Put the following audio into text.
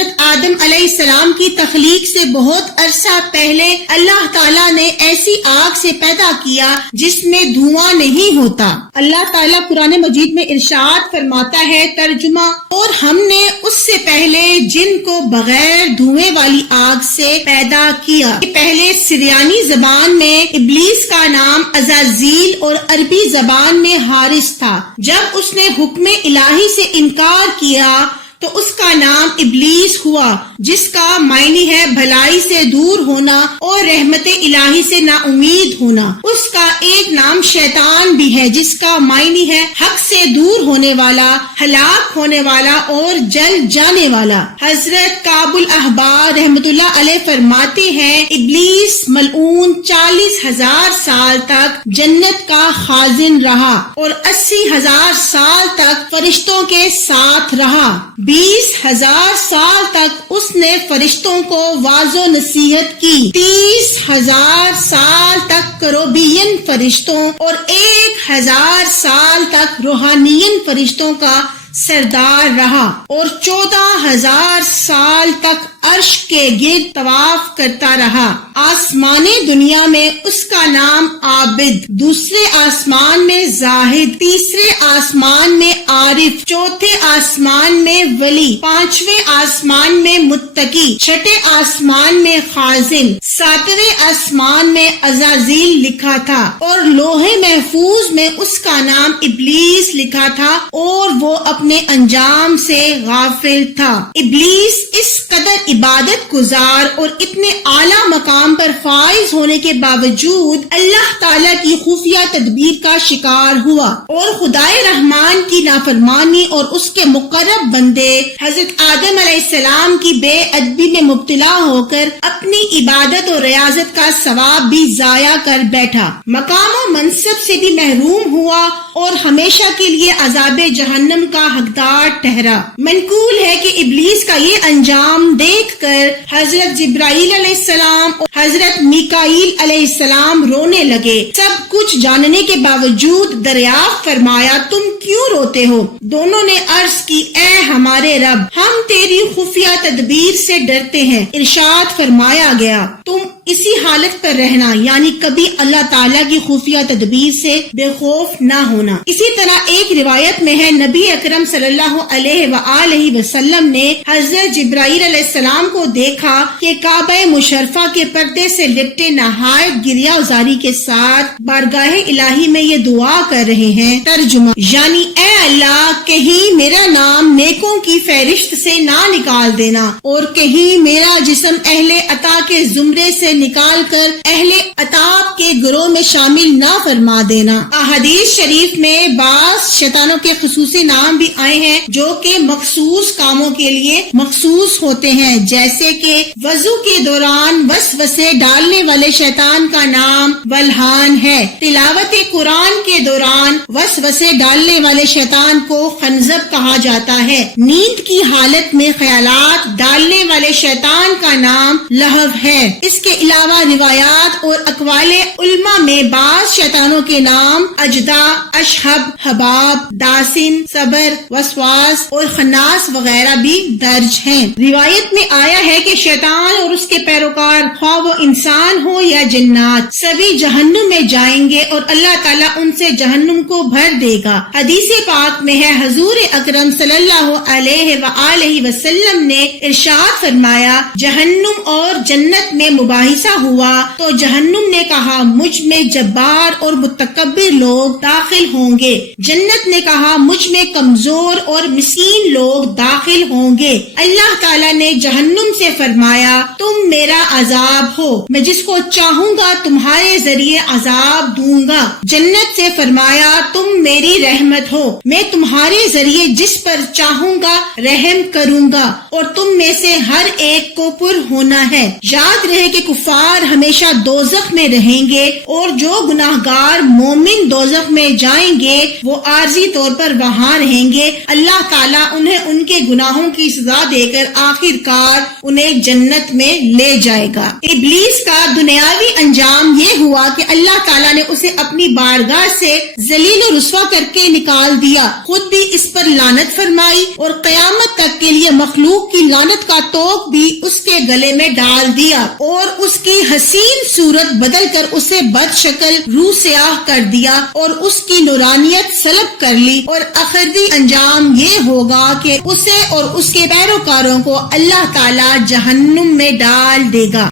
حضرت آدم علیہ السلام کی تخلیق سے بہت عرصہ پہلے اللہ تعالیٰ نے ایسی آگ سے پیدا کیا جس میں دھواں نہیں ہوتا۔ اللہ تعالیٰ قرآن مجید میں ارشاد فرماتا ہے، ترجمہ، اور ہم نے اس سے پہلے جن کو بغیر دھوئیں والی آگ سے پیدا کیا۔ پہلے سریانی زبان میں ابلیس کا نام عزازیل اور عربی زبان میں حارث تھا۔ جب اس نے حکم الہی سے انکار کیا تو اس کا نام ابلیس ہوا، جس کا معنی ہے بھلائی سے دور ہونا اور رحمت الہی سے نا امید ہونا۔ اس کا ایک نام شیطان بھی ہے، جس کا معنی ہے حق سے دور ہونے والا، ہلاک ہونے والا اور جل جانے والا۔ حضرت کعب الاحبار رحمت اللہ علیہ فرماتے ہیں، ابلیس ملعون 40,000 سال تک جنت کا خازن رہا اور 80,000 سال تک فرشتوں کے ساتھ رہا۔ 20,000 سال تک اس نے فرشتوں کو واعظ و نصیحت کی۔ 30,000 سال تک کروبین فرشتوں اور 1,000 سال تک روحانین فرشتوں کا سردار رہا اور 14,000 سال تک عرش کے گرد طواف کرتا رہا۔ آسمان دنیا میں اس کا نام عابد، دوسرے آسمان میں زاہد، تیسرے آسمان میں عارف، چوتھے آسمان میں ولی، پانچویں آسمان میں متقی، چھٹے آسمان میں خازن، ساتویں آسمان میں عزازیل لکھا تھا اور لوح محفوظ میں اس کا نام ابلیس لکھا تھا اور وہ اپنے انجام سے غافل تھا۔ ابلیس اس قدر عبادت گزار اور اتنے اعلیٰ مقام پر فائز ہونے کے باوجود اللہ تعالیٰ کی خفیہ تدبیر کا شکار ہوا اور خدائے رحمان کی نافرمانی اور اس کے مقرب بندے حضرت آدم علیہ السلام کی بے ادبی میں مبتلا ہو کر اپنی عبادت اور ریاضت کا ثواب بھی ضائع کر بیٹھا، مقام و منصب سے بھی محروم ہوا اور ہمیشہ کے لیے عذاب جہنم کا حقدار ٹھہرا۔ منقول ہے کہ ابلیس کا یہ انجام دیکھ کر حضرت جبرائیل علیہ السلام اور حضرت میکائیل علیہ السلام رونے لگے۔ سب کچھ جاننے کے باوجود دریافت فرمایا، تم کیوں روتے ہو؟ دونوں نے عرض کی، اے ہمارے رب، ہم تیری خفیہ تدبیر سے ڈرتے ہیں۔ ارشاد فرمایا گیا، تم اسی حالت پر رہنا، یعنی کبھی اللہ تعالیٰ کی خفیہ تدبیر سے بے خوف نہ ہونا۔ اسی طرح ایک روایت میں ہے، نبی اکرم صلی اللہ علیہ وآلہ وسلم نے حضرت جبرائیل علیہ السلام کو دیکھا کہ کعبہ مشرفہ کے پردے سے لپٹے نہایت گریہ زاری کے ساتھ بارگاہ الہی میں یہ دعا کر رہے ہیں۔ ترجمہ، یعنی اے اللہ، کہیں میرا نام نیکوں کی فہرست سے نہ نکال دینا اور کہیں میرا جسم اہل عطا کے زمرے سے نکال کر اہل عطاب کے گروہ میں شامل نہ فرما دینا۔ احادیث شریف میں بعض شیطانوں کے خصوصی نام بھی آئے ہیں جو کہ مخصوص کاموں کے لیے مخصوص ہوتے ہیں، جیسے کہ وضو کے دوران وسوسے ڈالنے والے شیطان کا نام ولہان ہے، تلاوت قرآن کے دوران وسوسے ڈالنے والے شیطان کو خنزب کہا جاتا ہے، نیند کی حالت میں خیالات ڈالنے والے شیطان کا نام لہو ہے۔ اس کے علاوہ روایات اور اقوال علماء میں بعض شیطانوں کے نام اجدا، اشہب، حباب، داسن، صبر، وسواس اور خناس وغیرہ بھی درج ہیں۔ روایت میں آیا ہے کہ شیطان اور اس کے پیروکار، خواہ وہ انسان ہو یا جنات، سبھی جہنم میں جائیں گے اور اللہ تعالیٰ ان سے جہنم کو بھر دے گا۔ حدیث پاک میں ہے، حضور اکرم صلی اللہ علیہ وآلہ وسلم نے ارشاد فرمایا، جہنم اور جنت میں مباحثہ ہوا تو جہنم نے کہا، مجھ میں جبار اور متکبر لوگ داخل ہوں گے، جنت نے کہا، مجھ میں کمزور اور مسکین لوگ داخل ہوں گے۔ اللہ تعالیٰ نے جہنم سے فرمایا، تم میرا عذاب ہو، میں جس کو چاہوں گا تمہارے ذریعے عذاب دوں گا۔ جنت سے فرمایا، تم میری رحمت ہو، میں تمہارے ذریعے جس پر چاہوں گا رحم کروں گا اور تم میں سے ہر ایک کو پر ہونا ہے۔ یاد رہے کہ کفار ہمیشہ دوزخ میں رہیں گے اور جو گناہگار مومن دوزخ میں جائیں گے وہ عارضی طور پر وہاں رہیں گے. اللہ تعالیٰ انہیں ان کے گناہوں کی سزا دے کر آخر کار انہیں جنت میں لے جائے گا. ابلیس کا دنیاوی انجام یہ ہوا کہ اللہ تعالیٰ نے اسے اپنی بارگاہ سے ذلیل و رسوا کر کے نکال دیا، خود بھی اس پر لعنت فرمائی اور قیامت تک کے لیے مخلوق کی لعنت کا توق بھی اس کے گلے میں ڈال دیا اور اس کی حسین صورت بدل کر اسے بد شکل روح سیاہ کر دیا اور اس کی نورانیت سلب کر لی، اور آخری انجام یہ ہوگا کہ اسے اور اس کے پیروکاروں کو اللہ تعالی جہنم میں ڈال دے گا.